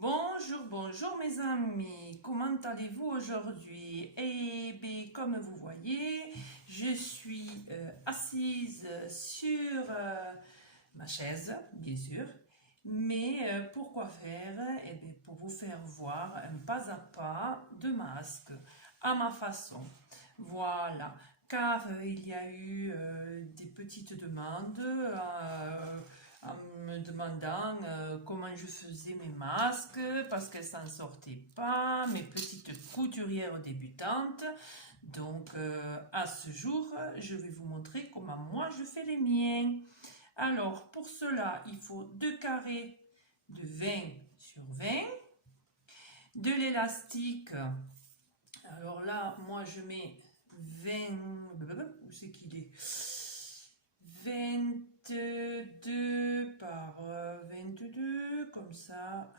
Bonjour, bonjour mes amis, comment allez-vous aujourd'hui? Eh bien, comme vous voyez, je suis assise sur ma chaise, bien sûr, mais pourquoi faire? Eh bien, pour vous faire voir un pas à pas de masque à ma façon. Voilà, car il y a eu des petites demandes en me demandant comment je faisais mes masques parce qu'elles s'en sortaient pas, mes petites couturières débutantes. Donc à ce jour, je vais vous montrer comment moi je fais les miens. Alors pour cela, il faut 2 carrés de 20 sur 20, de l'élastique. Alors là, moi je mets 20, où c'est qu'il est? 22 par 22, comme ça.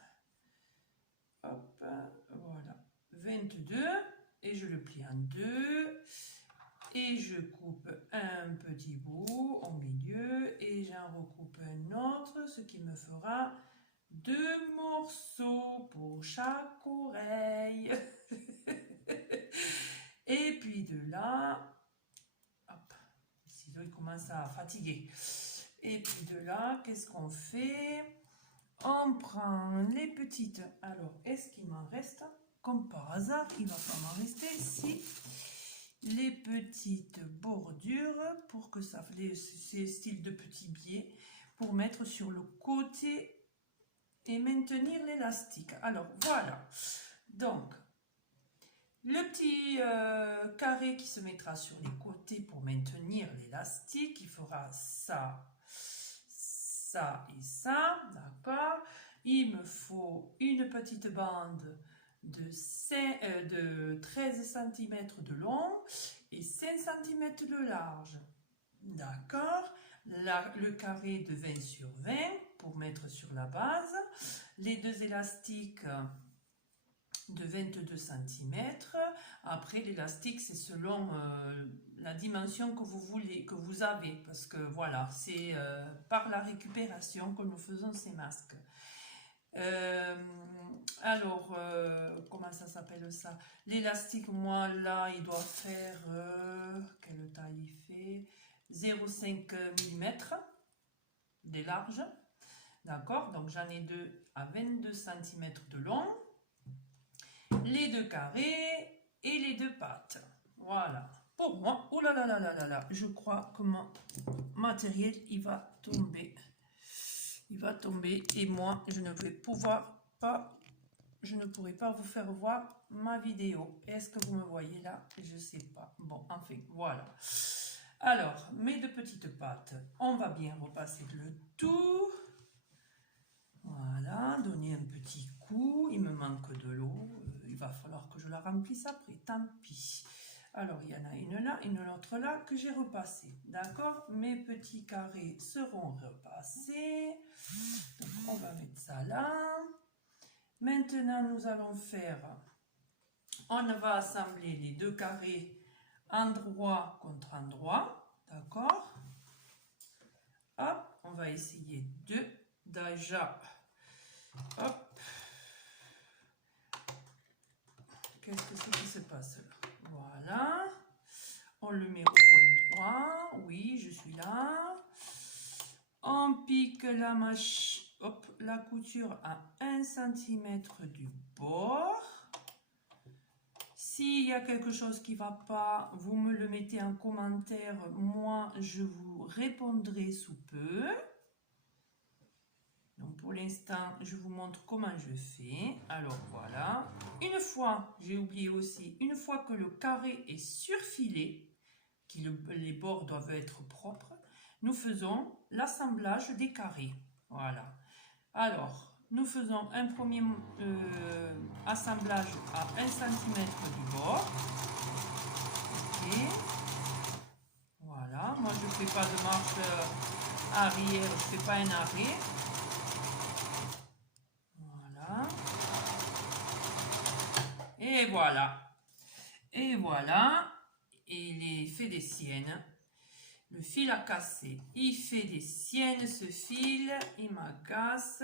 Hop, voilà. 22, et je le plie en deux. Et je coupe un petit bout au milieu et j'en recoupe un autre, ce qui me fera 2 morceaux pour chaque oreille. Et puis de là, hop, les ciseaux ils commencent à fatiguer. Et puis de là, qu'est-ce qu'on fait? On prend les petites. Alors, est-ce qu'il m'en reste? Comme par hasard, il ne va pas m'en rester ici. Les petites bordures pour que ça ces styles de petits biais pour mettre sur le côté et maintenir l'élastique. Alors voilà, donc le petit carré qui se mettra sur les côtés pour maintenir l'élastique, il fera ça, ça et ça, d'accord. Il me faut une petite bande de 13 cm de long et 5 cm de large. D'accord. Le carré de 20 sur 20 pour mettre sur la base. Les deux élastiques de 22 cm. Après, l'élastique, c'est selon la dimension que vous voulez, que vous avez. Parce que voilà, c'est par la récupération que nous faisons ces masques. Alors, comment ça s'appelle ça? L'élastique, moi, là, il doit faire... quelle taille il fait? 0,5 mm de large. D'accord? Donc, j'en ai deux à 22 cm de long. Les deux carrés et les deux pattes. Voilà. Pour moi, oh là là là là là là, je crois que mon matériel, il va tomber. Il va tomber et moi, je ne pourrai pas vous faire voir ma vidéo. Est-ce que vous me voyez là? Je ne sais pas. Bon, enfin, voilà. Alors, mes deux petites pattes, on va bien repasser le tout. Voilà, donner un petit coup. Il me manque de l'eau. Il va falloir que je la remplisse après. Tant pis. Alors, il y en a une là, une autre là que j'ai repassée. D'accord? Mes petits carrés seront repassés. Donc, on va mettre ça là. Maintenant, nous allons faire... On va assembler les deux carrés endroit contre endroit. D'accord? Hop, on va essayer de déjà... Hop. Qu'est-ce que c'est qui se passe là? Voilà. On le met au point droit. Oui, je suis là. On pique la la couture à 1 cm du bord. S'il y a quelque chose qui ne va pas, vous me le mettez en commentaire. Moi, je vous répondrai sous peu. Donc pour l'instant, je vous montre comment je fais. Alors voilà. Une fois, j'ai oublié aussi, une fois que le carré est surfilé, les bords doivent être propres, nous faisons l'assemblage des carrés. Voilà. Alors, nous faisons un premier assemblage à 1 cm du bord. Okay. Voilà. Moi, je ne fais pas de marche arrière, je ne fais pas un arrêt. Voilà. Et voilà. Et voilà. Il fait des siennes. Le fil a cassé. Il fait des siennes, ce fil. Il m'agace.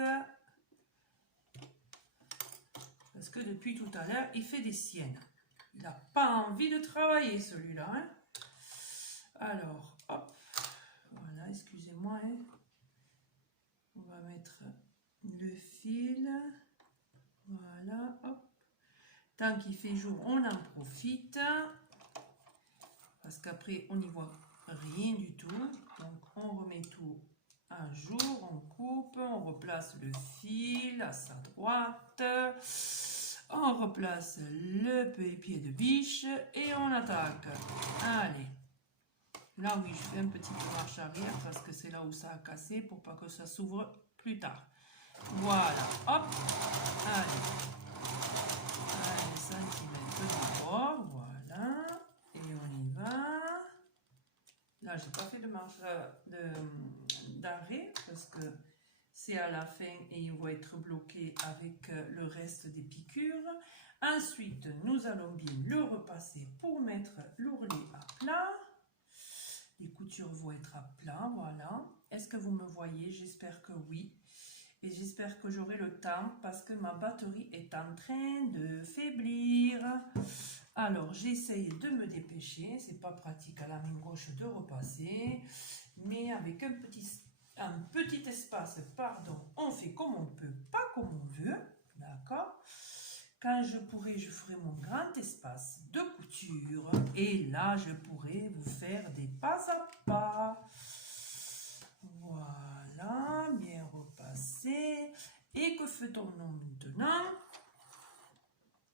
que depuis tout à l'heure, il fait des siennes. Il n'a pas envie de travailler celui-là. Hein. Alors, hop, voilà, excusez-moi. Hein. On va mettre le fil. Voilà, hop. Tant qu'il fait jour, on en profite. Parce qu'après, on n'y voit rien du tout. Donc, on remet tout à jour, on coupe, on replace le fil à sa droite. On replace le pied de biche et on attaque. Allez. Là, oui, je fais un petit peu marche arrière parce que c'est là où ça a cassé pour pas que ça s'ouvre plus tard. Voilà, hop. Allez. Allez, centimètres du bord, voilà. Et on y va. Là, j'ai pas fait de marche d'arrêt parce que c'est à la fin et il va être bloqué avec le reste des piqûres. Ensuite, nous allons bien le repasser pour mettre l'ourlet à plat. Les coutures vont être à plat, voilà. Est-ce que vous me voyez? J'espère que oui. Et j'espère que j'aurai le temps parce que ma batterie est en train de faiblir. Alors, j'essaye de me dépêcher. C'est pas pratique à la main gauche de repasser. Mais avec un petit espace, pardon, on fait comme on peut, pas comme on veut. D'accord? Quand je pourrai, je ferai mon grand espace de couture. Et là, je pourrai vous faire des pas à pas. Voilà, bien repassé. Et que fait-on maintenant?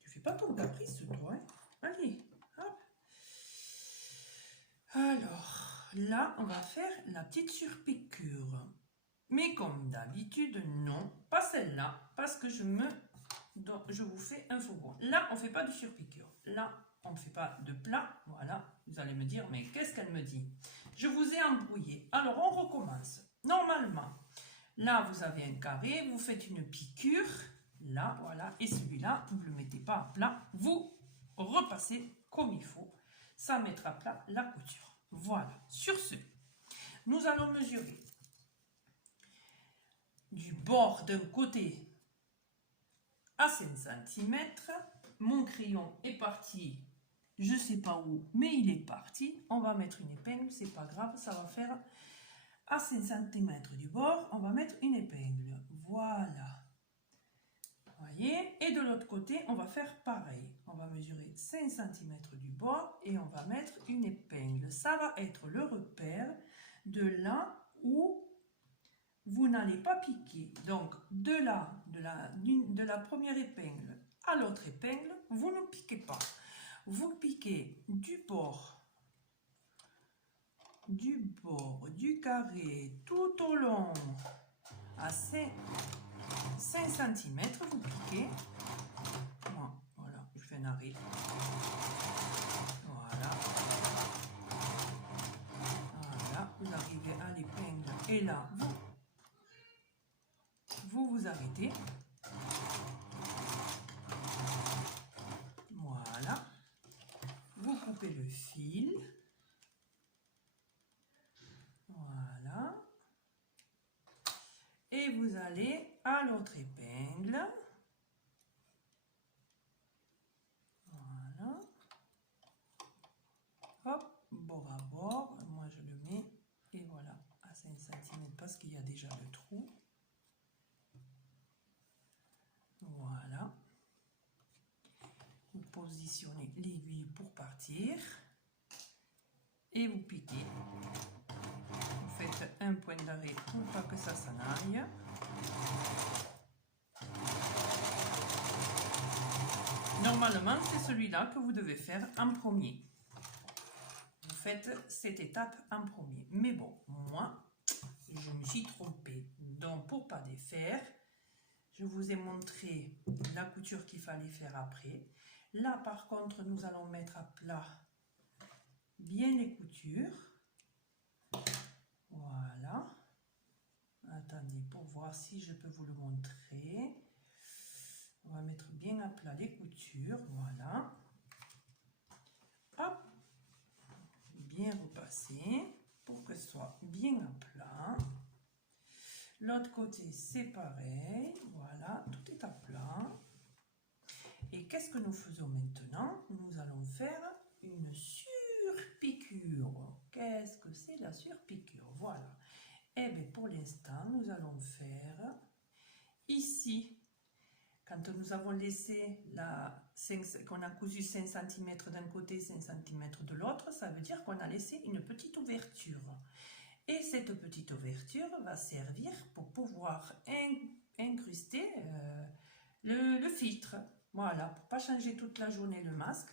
Tu fais pas ton caprice, toi, hein? Allez, hop. Alors, là, on va faire la petite surpiqûre. Mais comme d'habitude, non, pas celle-là, parce que je vous fais un faux bon. Là, on ne fait pas de surpiqûre. Là, on ne fait pas de plat. Voilà, vous allez me dire, mais qu'est-ce qu'elle me dit? Je vous ai embrouillé. Alors, on recommence. Normalement, là, vous avez un carré, vous faites une piqûre. Là, voilà, et celui-là, vous ne le mettez pas à plat. Vous repassez comme il faut. Ça mettra à plat la couture. Voilà. Sur ce, nous allons mesurer du bord d'un côté à 5 cm. Mon crayon est parti, je ne sais pas où, mais il est parti. On va mettre une épingle, c'est pas grave, ça va faire à 5 cm du bord. On va mettre une épingle. Voilà. Vous voyez? Et de l'autre côté, on va faire pareil. On va mesurer 5 cm du bord et on va mettre une épingle. Ça va être le repère de là où vous n'allez pas piquer. Donc, de la première épingle à l'autre épingle, vous ne piquez pas. Vous piquez du bord du carré tout au long à 5 cm, vous piquez. Voilà, je fais un arrêt. Voilà. Voilà, vous arrivez à l'épingle et là, vous arrêtez. Voilà. Vous coupez le fil. Voilà. Et vous allez à l'autre épingle. Voilà. Hop, bord à bord. Moi, je le mets. Et voilà, à 5 cm parce qu'il y a déjà le trou. Voilà. Vous positionnez l'aiguille pour partir. Et vous piquez. Vous faites un point d'arrêt pour pas que ça s'en aille. Normalement, c'est celui-là que vous devez faire en premier. Vous faites cette étape en premier. Mais bon, moi, je me suis trompée. Donc, pour pas défaire, je vous ai montré la couture qu'il fallait faire après. Là, par contre, nous allons mettre à plat bien les coutures. Voilà. Attendez, pour voir si je peux vous le montrer. On va mettre bien à plat les coutures. Voilà. Hop. Bien repasser pour que ce soit bien à plat. L'autre côté, c'est pareil. Voilà, tout est à plat. qu'est-ce que nous faisons maintenant? Nous allons faire une surpiqûre. Qu'est-ce que c'est la surpiqûre? Voilà. Et bien pour l'instant, nous allons faire ici, quand nous avons laissé qu'on a cousu 5 cm d'un côté, 5 cm de l'autre, ça veut dire qu'on a laissé une petite ouverture. Et cette petite ouverture va servir pour pouvoir incruster le filtre. Voilà, pour ne pas changer toute la journée le masque,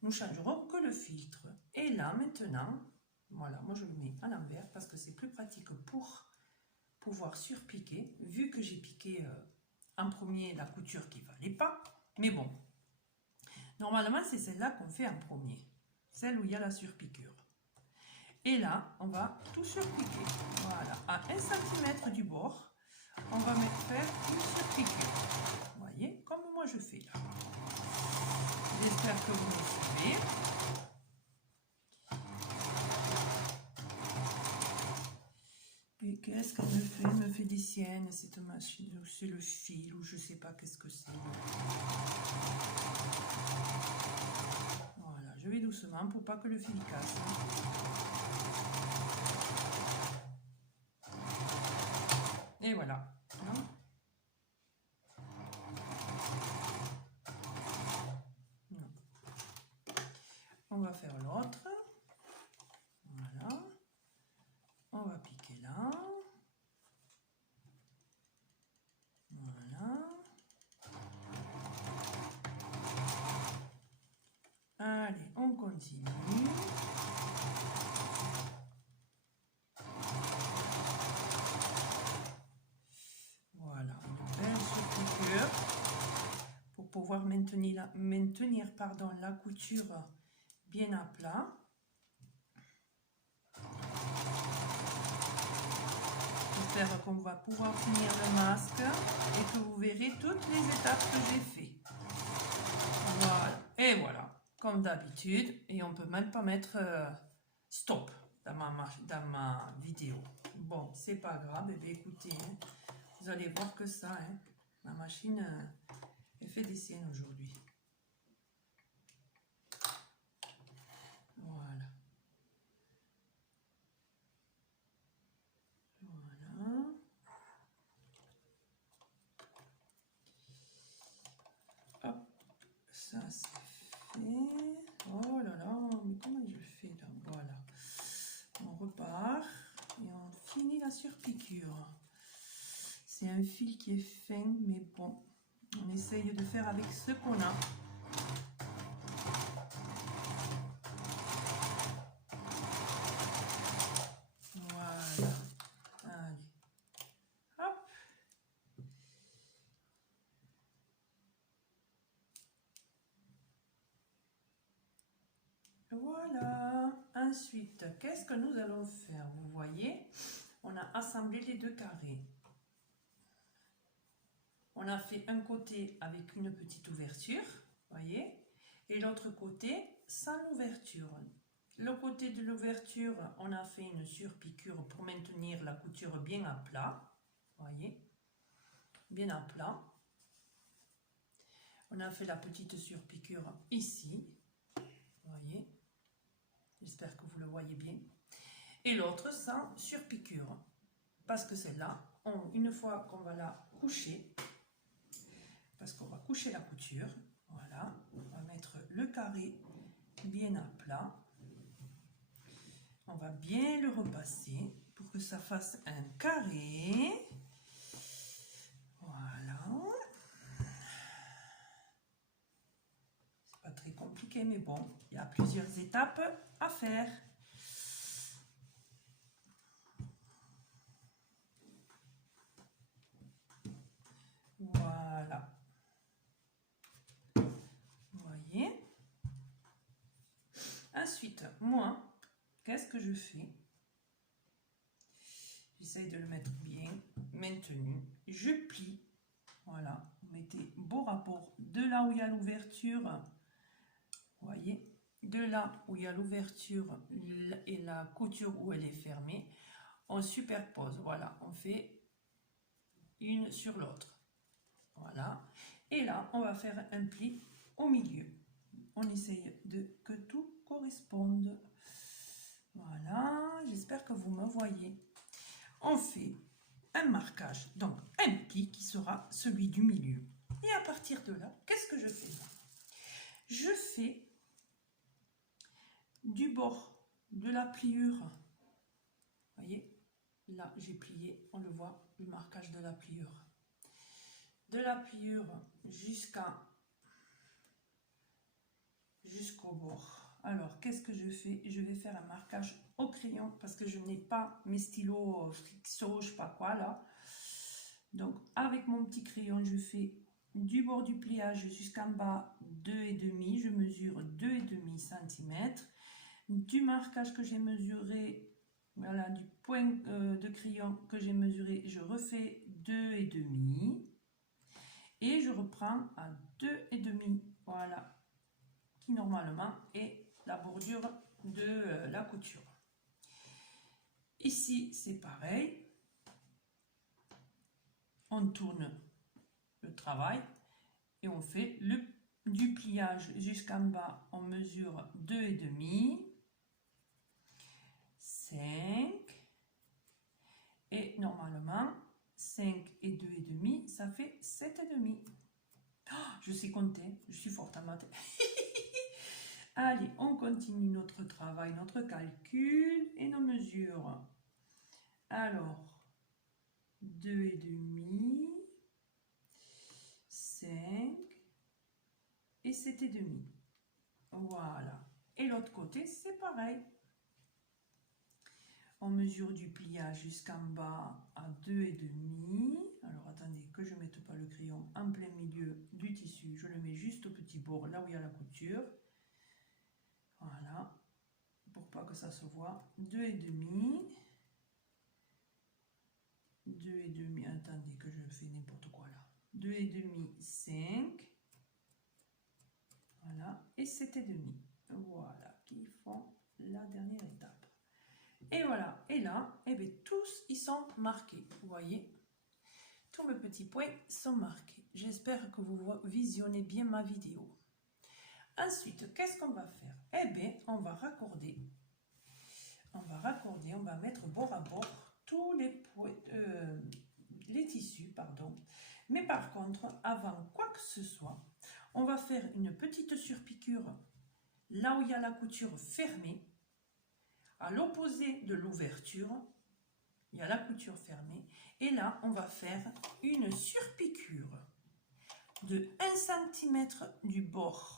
nous changerons que le filtre. Et là maintenant, voilà, moi je le mets à l'envers parce que c'est plus pratique pour pouvoir surpiquer, vu que j'ai piqué en premier la couture qui ne valait pas. Mais bon, normalement c'est celle-là qu'on fait en premier, celle où il y a la surpiqûre. Et là, on va tout surpiquer. Voilà, à 1 cm du bord, on va faire une surpiqûre. Vous voyez, comme moi je fais là. J'espère que vous me suivez. Et qu'est-ce qu'elle me fait? Elle me fait des siennes, cette machine, c'est le fil, ou je sais pas qu'est-ce que c'est. Voilà, je vais doucement pour pas que le fil casse. Et voilà. Non. On va faire l'autre. Voilà. On va piquer là. Voilà. Allez, on continue. Voilà, une belle surpiqûre pour pouvoir maintenir la couture bien à plat. J'espère qu'on va pouvoir finir le masque et que vous verrez toutes les étapes que j'ai fait. Voilà, et voilà, comme d'habitude, et on peut même pas mettre stop dans ma vidéo. Bon, c'est pas grave, et bien écoutez, hein, vous allez voir que ça, hein, ma machine, elle fait des siennes aujourd'hui. Voilà. Voilà. Hop, ça c'est fait. Oh là là, mais comment je fais là? Voilà. On repart et on finit la surpiqûre. C'est un fil qui est fin, mais bon, on essaye de faire avec ce qu'on a. Voilà. Allez. Hop. Voilà. Ensuite, qu'est-ce que nous allons faire? Vous voyez, on a assemblé les deux carrés. On a fait un côté avec une petite ouverture, voyez, et l'autre côté sans l'ouverture. Le côté de l'ouverture, on a fait une surpiqûre pour maintenir la couture bien à plat, voyez, bien à plat. On a fait la petite surpiqûre ici, voyez, j'espère que vous le voyez bien. Et l'autre sans surpiqûre, parce que celle-là, une fois qu'on va la coucher, parce qu'on va coucher la couture, voilà, on va mettre le carré bien à plat, on va bien le repasser pour que ça fasse un carré, voilà, c'est pas très compliqué mais bon, il y a plusieurs étapes à faire. Voilà. Ensuite, moi, qu'est-ce que je fais? J'essaye de le mettre bien maintenu. Je plie. Voilà. Vous mettez beau rapport de là où il y a l'ouverture. Vous voyez? De là où il y a l'ouverture et la couture où elle est fermée. On superpose. Voilà. On fait une sur l'autre. Voilà. Et là, on va faire un pli au milieu. On essaye que tout corresponde. Voilà, j'espère que vous me voyez. On fait un marquage, donc un pli qui sera celui du milieu. Et à partir de là, qu'est-ce que je fais là? Je fais du bord de la pliure. Vous voyez, là j'ai plié, on le voit, le marquage de la pliure. De la pliure jusqu'au bord. Alors, qu'est-ce que je fais? Je vais faire un marquage au crayon parce que je n'ai pas mes stylos Flixo, je sais pas quoi là. Donc, avec mon petit crayon, je fais du bord du pliage jusqu'en bas 2,5. Je mesure 2,5 cm. Du marquage que j'ai mesuré, voilà, du point de crayon que j'ai mesuré, je refais 2,5. Et je reprends à 2,5. Voilà, qui normalement est la bordure de la couture. Ici, c'est pareil. On tourne le travail et on fait du pliage jusqu'en bas. On mesure 2,5, 5 et normalement 5 et 2,5, ça fait 7,5. Oh, je sais compter, je suis forte en maths. Allez, on continue notre travail, notre calcul et nos mesures. Alors, 2,5, 5 et 7,5. Voilà. Et l'autre côté, c'est pareil. On mesure du pliage jusqu'en bas à 2,5. Alors, attendez que je ne mette pas le crayon en plein milieu du tissu. Je le mets juste au petit bord, là où il y a la couture. Voilà. Pour pas que ça se voit. 2,5. 2,5, attendez que je fais n'importe quoi là. 2,5, 5. Voilà. Et 7,5. Voilà. Qui font la dernière étape. Et voilà. Et là, eh bien, tous ils sont marqués. Vous voyez, tous mes petits points sont marqués. J'espère que vous visionnez bien ma vidéo. Ensuite, qu'est-ce qu'on va faire? Eh bien, on va raccorder. On va mettre bord à bord tous les tissus, pardon. Mais par contre, avant quoi que ce soit, on va faire une petite surpiqûre là où il y a la couture fermée. À l'opposé de l'ouverture, il y a la couture fermée. Et là, on va faire une surpiqûre de 1 cm du bord.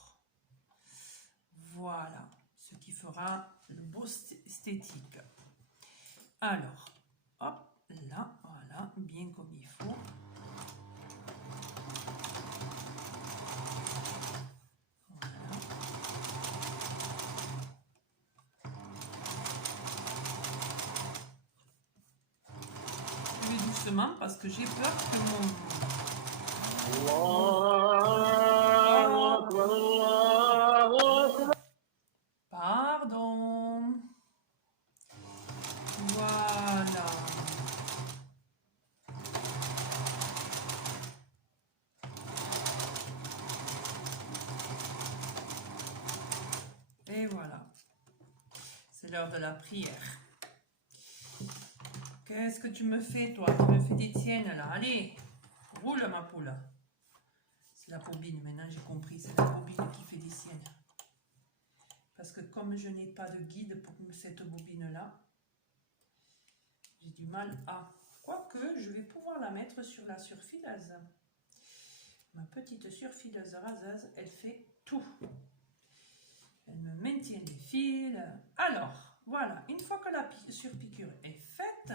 Voilà, ce qui fera le beau esthétique. Alors, hop, là, voilà, bien comme il faut. Voilà. Je vais doucement parce que j'ai peur que mon... Pardon. Voilà. Et voilà. C'est l'heure de la prière. Qu'est-ce que tu me fais, toi? Tu me fais des tiennes, là. Allez, roule, ma poule. C'est la bobine, maintenant j'ai compris. C'est la bobine qui fait des siennes. Parce que comme je n'ai pas de guide pour cette bobine-là, j'ai du mal à... Quoique, je vais pouvoir la mettre sur la surfileuse. Ma petite surfileuse raseuse, elle fait tout. Elle me maintient les fils. Alors, voilà, une fois que la surpiqûre est faite,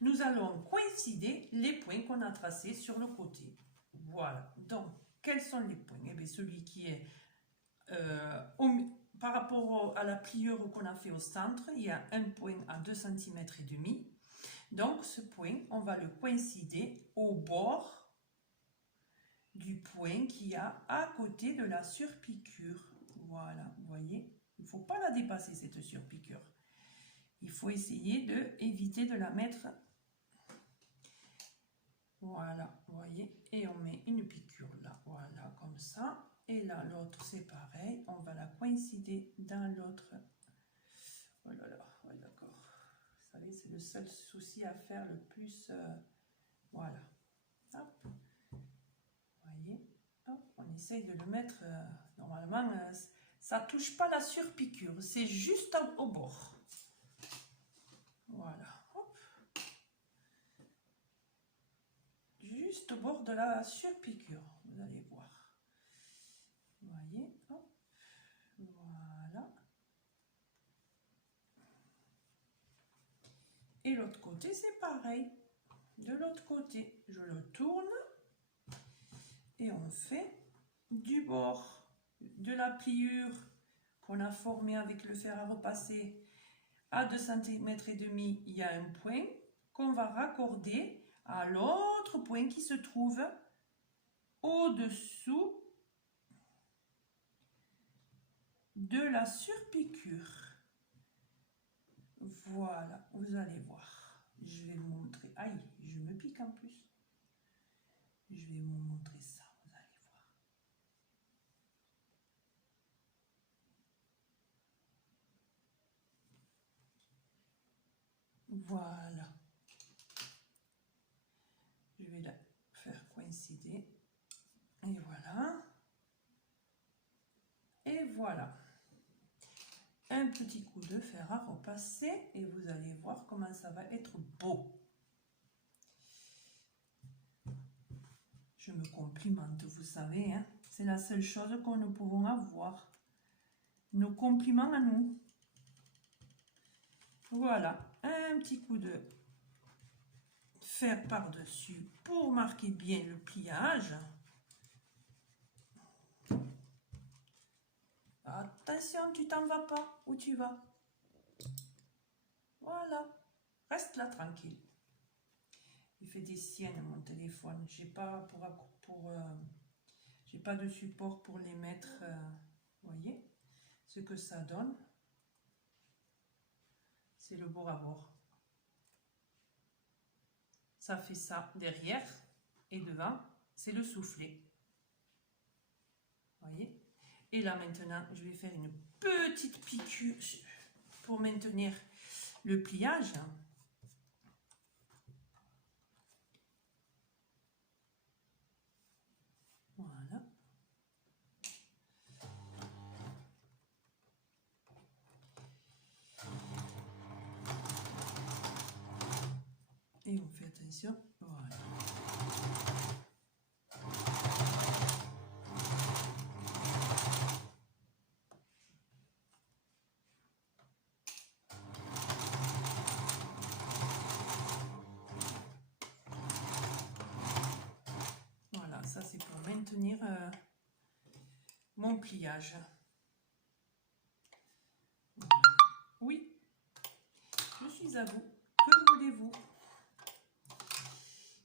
nous allons coïncider les points qu'on a tracés sur le côté. Voilà, donc, quels sont les points? Eh bien, celui qui est par rapport à la pliure qu'on a fait au centre, il y a un point à 2,5 cm. Donc, ce point, on va le coïncider au bord du point qu'il y a à côté de la surpiqûre. Voilà, vous voyez, il ne faut pas la dépasser, cette surpiqûre. Il faut essayer d'éviter de la mettre. Voilà, vous voyez, et on met une piqûre là, voilà, comme ça. Et là, l'autre, c'est pareil. On va la coïncider dans l'autre. Oh là là, ouais, d'accord. Vous savez, c'est le seul souci à faire le plus. Voilà. Hop. Vous voyez. Hop. On essaye de le mettre. Normalement, ça ne touche pas la surpiqûre. C'est juste au bord. Voilà. Hop. Juste au bord de la surpiqûre. Vous allez voir. Vous voyez. Hop. Voilà. Et l'autre côté, c'est pareil. De l'autre côté, je le tourne et on fait du bord de la pliure qu'on a formée avec le fer à repasser à 2,5 cm. Il y a un point qu'on va raccorder à l'autre point qui se trouve au-dessous de la surpiqûre. Voilà, vous allez voir. Je vais vous montrer. Aïe, je me pique en plus. Je vais vous montrer ça, vous allez voir. Voilà. Je vais la faire coïncider. Et voilà. Et voilà. Un petit coup de fer à repasser et vous allez voir comment ça va être beau. Je me complimente, vous savez, hein? C'est la seule chose que nous pouvons avoir. Nos compliments à nous. Voilà, un petit coup de fer par-dessus pour marquer bien le pliage. Attention, tu t'en vas pas. Où tu vas? Voilà, reste là tranquille. Il fait des siennes mon téléphone. J'ai pas j'ai pas de support pour les mettre. Vous voyez ce que ça donne? C'est le bord à bord. Ça fait ça derrière et devant, c'est le soufflet. Vous voyez? Et là maintenant, je vais faire une petite piqûre pour maintenir le pliage. Voilà. Et on fait attention. Voilà. Voilà, ça c'est pour maintenir mon pliage. Oui, je suis à vous. Que voulez-vous?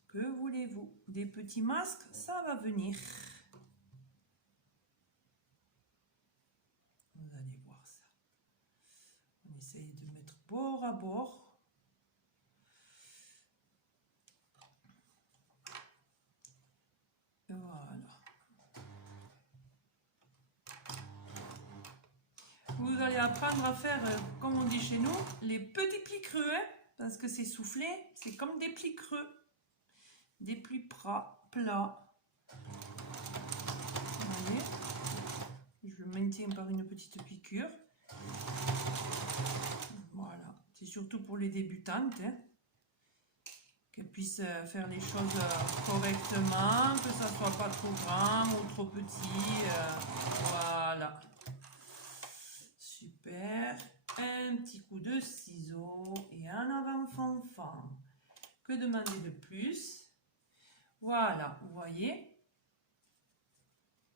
Que voulez-vous? Des petits masques, ça va venir. Vous allez voir ça. On essaye de mettre bord à bord. Voilà. Vous allez apprendre à faire, comme on dit chez nous, les petits plis creux, hein, parce que c'est soufflé, c'est comme des plis creux, des plis plats. Vous voyez, je le maintiens par une petite piqûre. Voilà, c'est surtout pour les débutantes, hein, qu'elles puissent faire les choses correctement, que ça soit pas trop grand ou trop petit. Voilà. Super. Un petit coup de ciseau et un avant fanfan. Que demander de plus? Voilà, vous voyez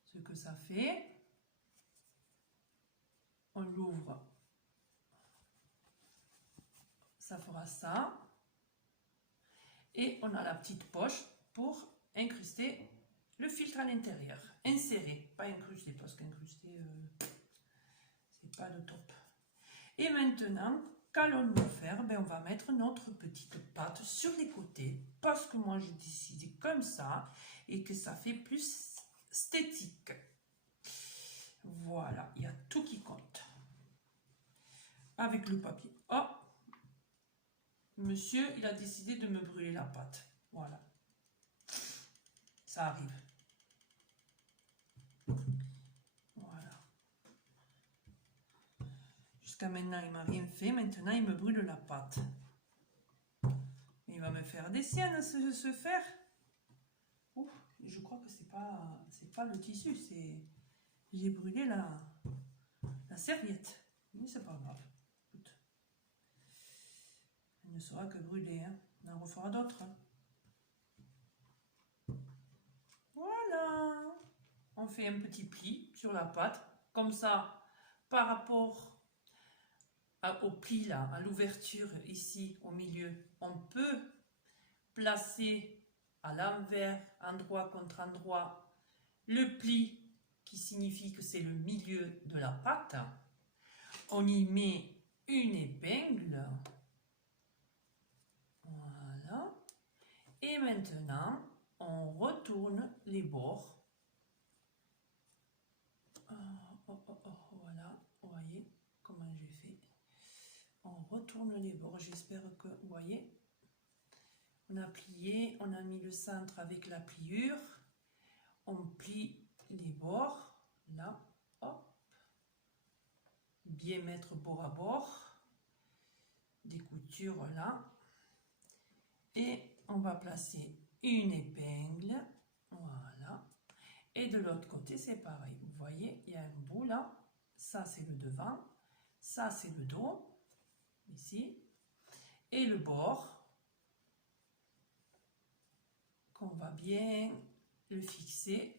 ce que ça fait. On l'ouvre. Ça fera ça. Et on a la petite poche pour incruster le filtre à l'intérieur. Insérer, pas incruster, parce qu'incruster, c'est pas le top. Et maintenant, qu'allons-nous faire? Ben, on va mettre notre petite pâte sur les côtés, parce que moi je décide comme ça, et que ça fait plus esthétique. Voilà, il y a tout qui compte. Avec le papier. Oh, monsieur, il a décidé de me brûler la pâte. Voilà. Ça arrive. Voilà. Jusqu'à maintenant, il m'a rien fait. Maintenant, il me brûle la pâte. Il va me faire des siennes, ce fer. Ouf, je crois que c'est pas le tissu, c'est... J'ai brûlé la serviette. Mais c'est pas grave. Écoute. Il ne sera que brûler, hein. On en refera d'autres. Hein. Voilà. On fait un petit pli sur la pâte. Comme ça, par rapport au pli là, à l'ouverture ici au milieu, on peut placer à l'envers, endroit contre endroit, le pli qui signifie que c'est le milieu de la pâte. On y met une épingle. Voilà. Et maintenant, on retourne les bords. Voilà, vous voyez comment j'ai fait. On retourne les bords. J'espère que vous voyez. On a plié, on a mis le centre avec la pliure. On plie les bords. Là, hop. Bien mettre bord à bord. Des coutures là. Et on va placer une épingle. Voilà. Et de l'autre côté, c'est pareil. Vous voyez, il y a un bout là. Ça, c'est le devant. Ça, c'est le dos. Ici. Et le bord. Qu'on va bien le fixer.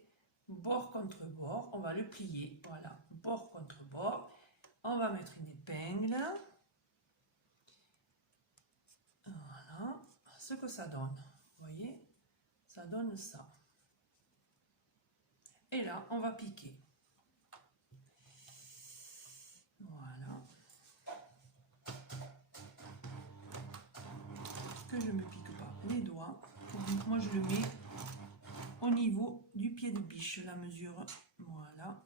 Bord contre bord. On va le plier. Voilà. Bord contre bord. On va mettre une épingle. Voilà. Ce que ça donne. Vous voyez, ça donne ça. Et là, on va piquer. Voilà. Que je ne me pique pas les doigts. Donc, moi, je le mets au niveau du pied de biche, la mesure. Voilà.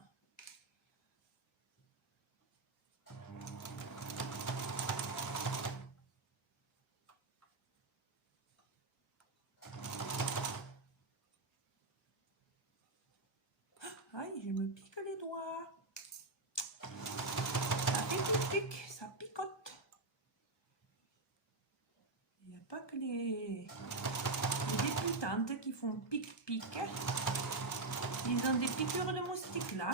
Aïe, je me pique les doigts. Ça fait pic, ça picote. Il n'y a pas que les débutantes qui font pic-pic. Ils ont des piqûres de moustiques là.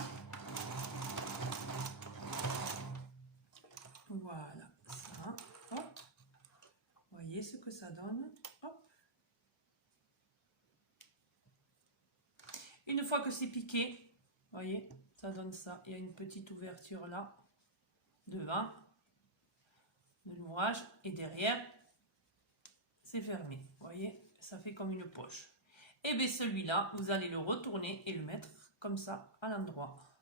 Voilà, ça. Hop. Vous voyez ce que ça donne. Hop. Une fois que c'est piqué, vous voyez, ça donne ça. Il y a une petite ouverture là, devant, de l'ouvrage, et derrière, c'est fermé. Vous voyez, ça fait comme une poche. Et bien celui-là, vous allez le retourner et le mettre comme ça à l'endroit.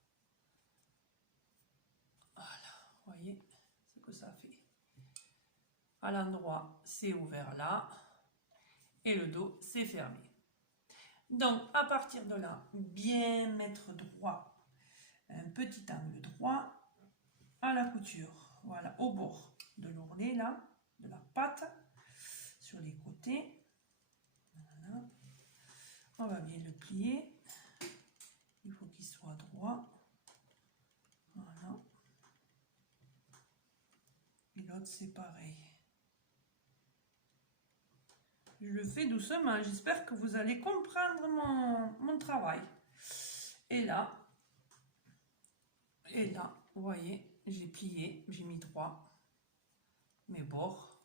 Voilà, vous voyez ce que ça fait. À l'endroit, c'est ouvert là, et le dos, c'est fermé. Donc, à partir de là, bien mettre droit, un petit angle droit à la couture. Voilà, au bord de l'ourlet, là, de la pâte, sur les côtés. Voilà. On va bien le plier. Il faut qu'il soit droit. Voilà. Et l'autre, c'est pareil. Je le fais doucement. J'espère que vous allez comprendre mon travail. Et là, vous voyez, j'ai plié, j'ai mis droit mes bords.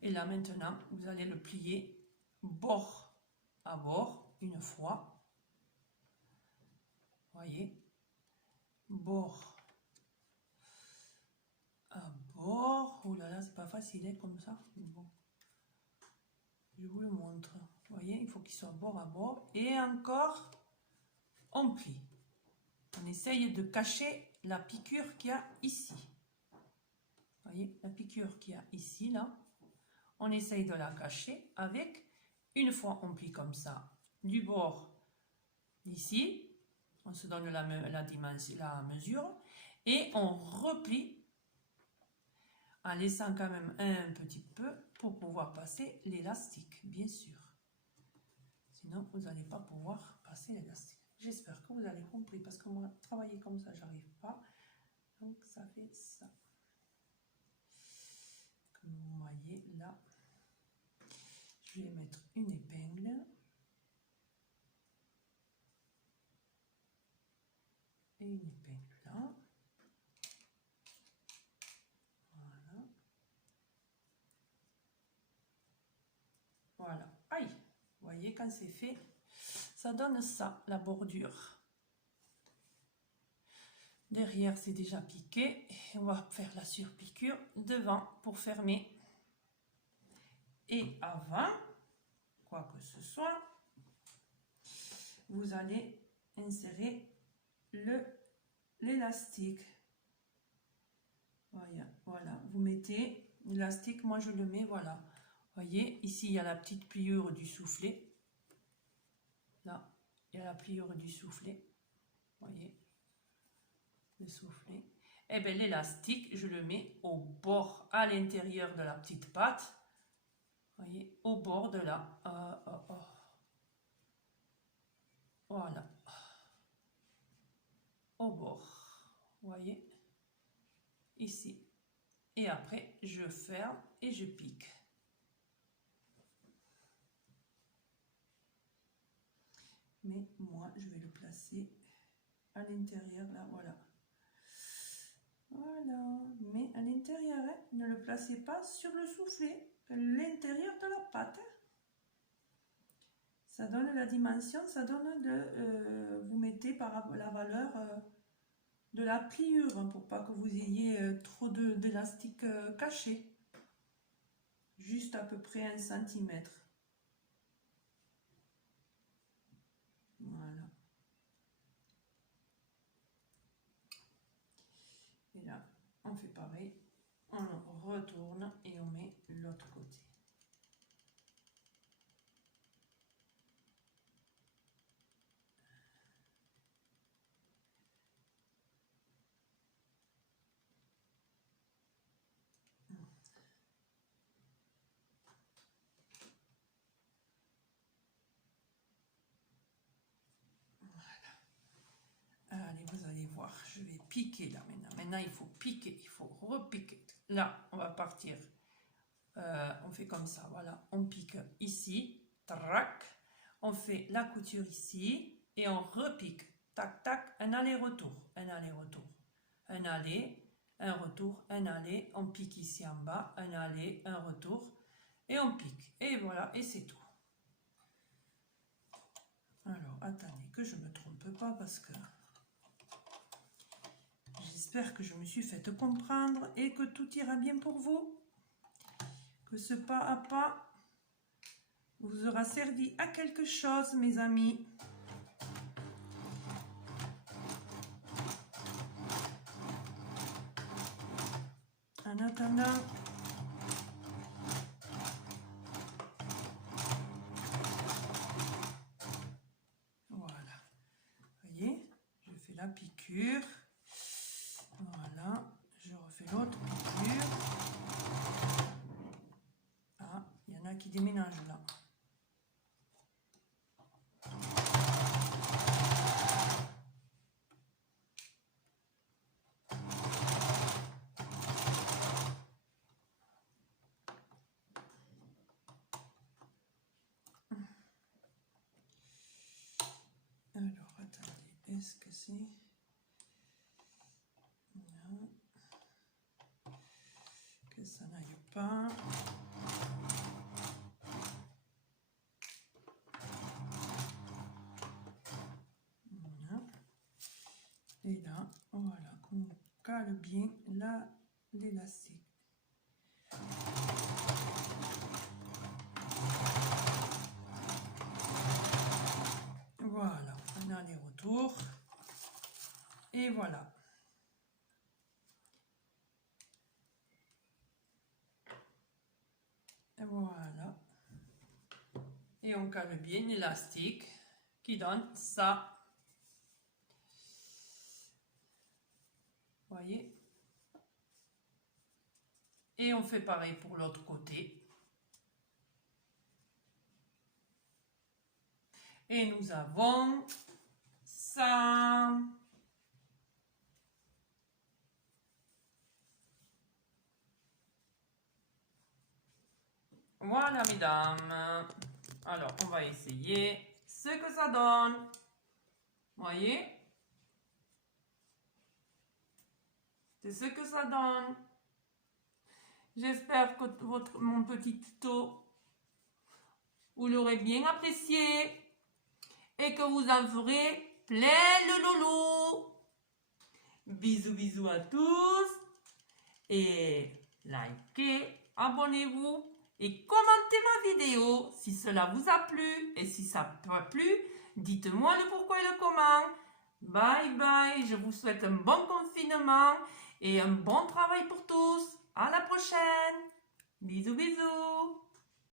Et là, maintenant, vous allez le plier bord à bord une fois. Vous voyez, bord à bord. Oh là là, c'est pas facile hein, comme ça. Bon. Je vous le montre. Vous voyez, il faut qu'il soit bord à bord. Et encore, on plie. On essaye de cacher la piqûre qu'il y a ici. Vous voyez, la piqûre qu'il y a ici, là. On essaye de la cacher avec, une fois on plie comme ça, du bord ici, on se donne la dimension, la mesure, et on replie en laissant quand même un petit peu pour pouvoir passer l'élastique, bien sûr. Sinon, vous n'allez pas pouvoir passer l'élastique. J'espère que vous avez compris, parce que moi, travailler comme ça, j'arrive pas. Donc, ça fait ça. Comme vous voyez là, je vais mettre une épingle. Et une épingle là. Voilà. Voilà. Aïe! Vous voyez, quand c'est fait, ça donne ça, la bordure. Derrière, c'est déjà piqué. On va faire la surpiqûre devant pour fermer. Et avant, quoi que ce soit, vous allez insérer l'élastique. Voilà, vous mettez l'élastique, moi je le mets, voilà. Vous voyez, ici il y a la petite pliure du soufflet. Là, il y a la pliure du soufflet. Vous voyez, le soufflet. Et bien l'élastique, je le mets au bord, à l'intérieur de la petite patte. Vous voyez, au bord de la... Voilà. Au bord. Vous voyez, ici. Et après, je ferme et je pique. Mais moi, je vais le placer à l'intérieur, là, voilà. Voilà, mais à l'intérieur, hein, ne le placez pas sur le soufflet, l'intérieur de la pâte. Ça donne la dimension, ça donne de... vous mettez par la valeur de la pliure, hein, pour pas que vous ayez trop d'élastique caché. Juste à peu près 1 centimètre. Voilà. Et là, on fait pareil. On retourne et on met l'autre côté. Allez, vous allez voir, je vais piquer là maintenant. Maintenant, il faut piquer, il faut repiquer. Là, on va partir. On fait comme ça, voilà. On pique ici, trac. On fait la couture ici et on repique. Tac, tac, un aller-retour, un aller-retour. Un aller, un retour, un aller. On pique ici en bas, un aller, un retour. Et on pique. Et voilà, et c'est tout. Alors, attendez, que je ne me trompe pas parce que... J'espère que je me suis fait comprendre et que tout ira bien pour vous. Que ce pas à pas vous aura servi à quelque chose, mes amis. En attendant, voilà. Vous voyez, je fais la piqûre. Voilà, je refais l'autre piqûre. Ah, il y en a qui déménagent là. Alors, attendez, est-ce que c'est... Non. Que ça n'aille pas... Et là, voilà, on cale bien l'élastique. Voilà, un aller-retour. Et voilà. Et voilà. Et on cale bien l'élastique qui donne ça. Voyez. Et on fait pareil pour l'autre côté. Et nous avons ça. Voilà, mesdames. Alors, on va essayer ce que ça donne. Voyez? C'est ce que ça donne. J'espère que mon petit tuto, vous l'aurez bien apprécié et que vous en ferez plein le loulou. Bisous, bisous à tous et likez, abonnez-vous et commentez ma vidéo si cela vous a plu et si ça n'a pas plu, dites-moi le pourquoi et le comment. Bye bye, je vous souhaite un bon confinement et un bon travail pour tous. À la prochaine. Bisous, bisous.